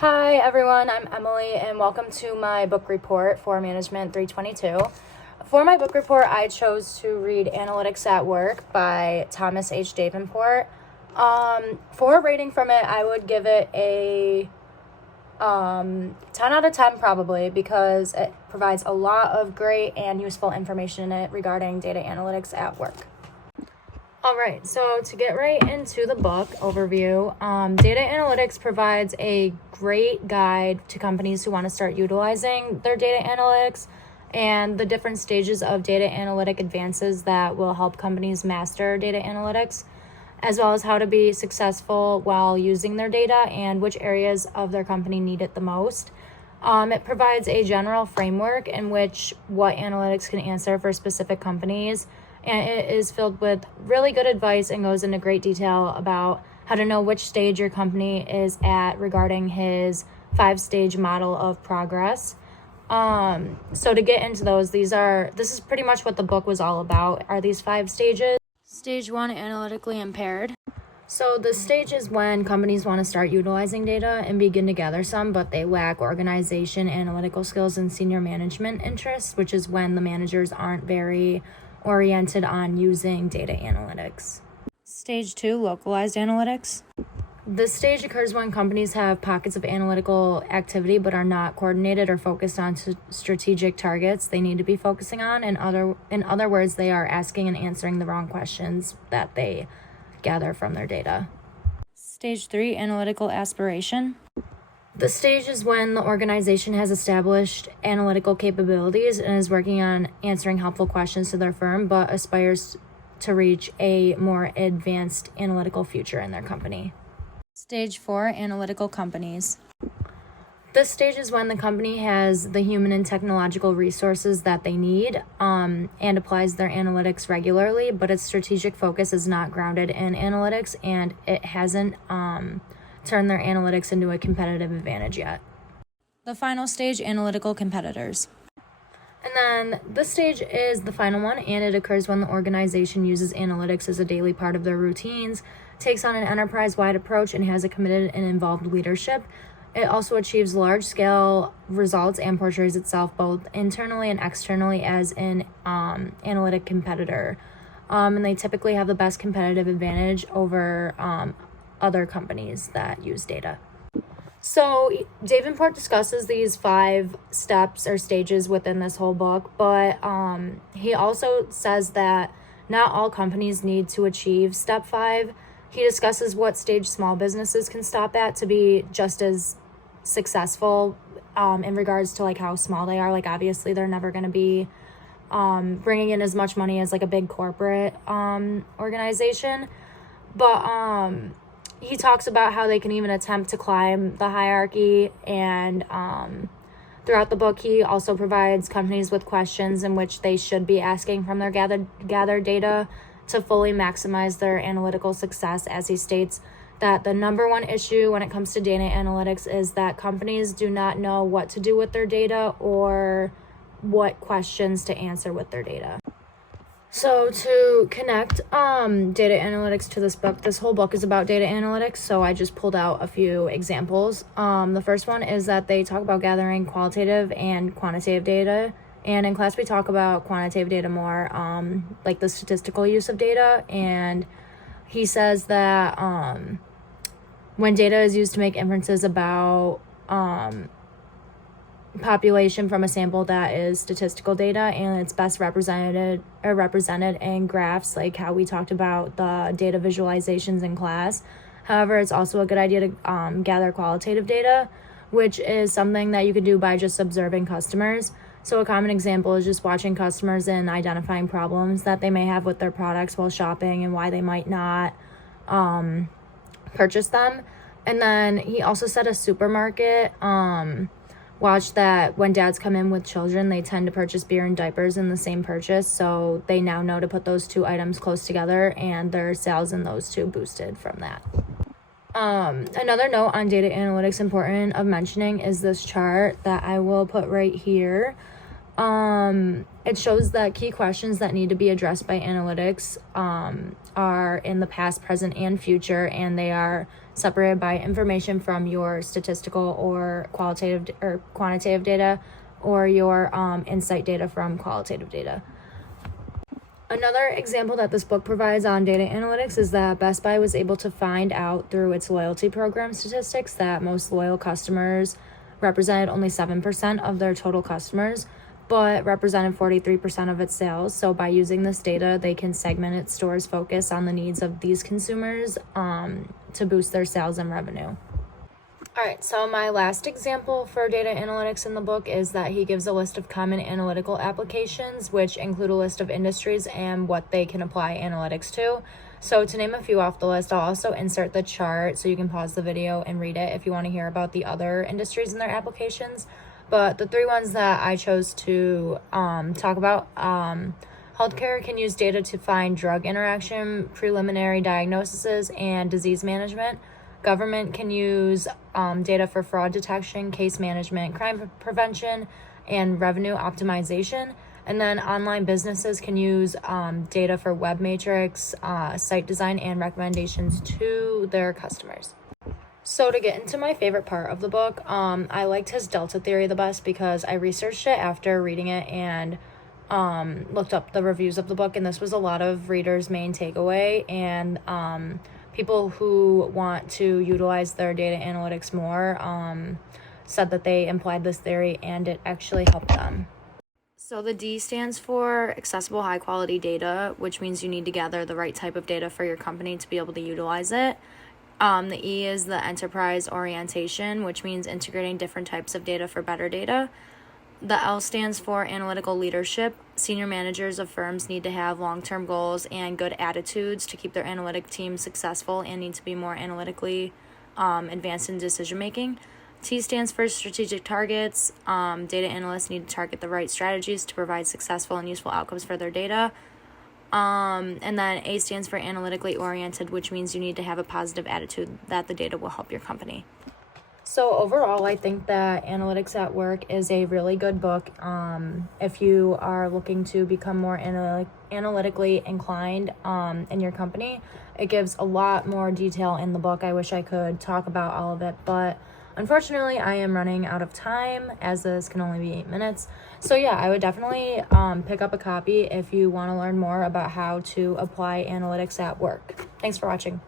Hi everyone, I'm Emily and welcome to my book report for Management 322. For my book report, I chose to read Analytics at Work by Thomas H. Davenport. For a rating from it, I would give it a 10 out of 10 probably, because it provides a lot of great and useful information in it regarding data analytics at work. Alright, so to get right into the book overview, data analytics provides a great guide to companies who want to start utilizing their data analytics and the different stages of data analytic advances that will help companies master data analytics, as well as how to be successful while using their data and which areas of their company need it the most. It provides a general framework in which what analytics can answer for specific companies, and it is filled with really good advice and goes into great detail about how to know which stage your company is at regarding his 5-stage model of progress. So to get into those, this is pretty much what the book was all about, are these 5 stages. Stage 1, analytically impaired. So the stage is when companies want to start utilizing data and begin to gather some, but they lack organization, analytical skills, and senior management interests, which is when the managers aren't very oriented on using data analytics. Stage 2, localized analytics. This stage occurs when companies have pockets of analytical activity but are not coordinated or focused on strategic targets they need to be focusing on. In other words, they are asking and answering the wrong questions that they gather from their data. Stage 3, analytical aspiration. The stage is when the organization has established analytical capabilities and is working on answering helpful questions to their firm, but aspires to reach a more advanced analytical future in their company. Stage 4, analytical companies. This stage is when the company has the human and technological resources that they need and applies their analytics regularly, but its strategic focus is not grounded in analytics and it hasn't turned their analytics into a competitive advantage yet. The final stage, analytical competitors. And then this stage is the final one, and it occurs when the organization uses analytics as a daily part of their routines, takes on an enterprise-wide approach, and has a committed and involved leadership. It also achieves large-scale results and portrays itself both internally and externally as an analytic competitor. And they typically have the best competitive advantage over other companies that use data. So Davenport discusses these 5 steps or stages within this whole book, but he also says that not all companies need to achieve step 5. He discusses what stage small businesses can stop at to be just as successful in regards to like how small they are. Like obviously they're never going to be bringing in as much money as like a big corporate organization, but he talks about how they can even attempt to climb the hierarchy, and throughout the book he also provides companies with questions in which they should be asking from their gathered data to fully maximize their analytical success, as he states that the number one issue when it comes to data analytics is that companies do not know what to do with their data or what questions to answer with their data. So to connect data analytics to this book, this whole book is about data analytics, so I just pulled out a few examples. The first one is that they talk about gathering qualitative and quantitative data, and in class we talk about quantitative data more, like the statistical use of data, and he says that when data is used to make inferences about population from a sample that is statistical data, and it's best represented in graphs, like how we talked about the data visualizations in class. However, it's also a good idea to gather qualitative data, which is something that you could do by just observing customers. So a common example is just watching customers and identifying problems that they may have with their products while shopping and why they might not purchase them. And then he also said a supermarket watch that when dads come in with children, they tend to purchase beer and diapers in the same purchase, so they now know to put those 2 items close together, and their sales in those 2 boosted from that. Another note on data analytics important of mentioning is this chart that I will put right here. It shows that key questions that need to be addressed by analytics are in the past, present, and future, and they are separated by information from your statistical or qualitative or quantitative data, or your insight data from qualitative data. Another example that this book provides on data analytics is that Best Buy was able to find out through its loyalty program statistics that most loyal customers represented only 7% of their total customers, but represented 43% of its sales. So by using this data, they can segment its store's focus on the needs of these consumers to boost their sales and revenue. All right, so my last example for data analytics in the book is that he gives a list of common analytical applications, which include a list of industries and what they can apply analytics to. So to name a few off the list, I'll also insert the chart so you can pause the video and read it if you want to hear about the other industries and their applications. But the three ones that I chose to talk about, healthcare can use data to find drug interaction, preliminary diagnoses, and disease management. Government can use data for fraud detection, case management, crime prevention, and revenue optimization. And then online businesses can use data for web matrix, site design, and recommendations to their customers. So to get into my favorite part of the book, I liked his delta theory the best because I researched it after reading it and looked up the reviews of the book, and this was a lot of readers' main takeaway, and people who want to utilize their data analytics more said that they implied this theory and it actually helped them. So the D stands for accessible high quality data, which means you need to gather the right type of data for your company to be able to utilize it. The E is the enterprise orientation, which means integrating different types of data for better data. The L stands for analytical leadership. Senior managers of firms need to have long-term goals and good attitudes to keep their analytic team successful and need to be more analytically advanced in decision-making. T stands for strategic targets. Data analysts need to target the right strategies to provide successful and useful outcomes for their data. And then A stands for analytically oriented, which means you need to have a positive attitude that the data will help your company. So overall, I think that Analytics at Work is a really good book. If you are looking to become more analytically inclined in your company, it gives a lot more detail in the book. I wish I could talk about all of it, but unfortunately, I am running out of time, as this can only be 8 minutes. So yeah, I would definitely pick up a copy if you want to learn more about how to apply analytics at work. Thanks for watching.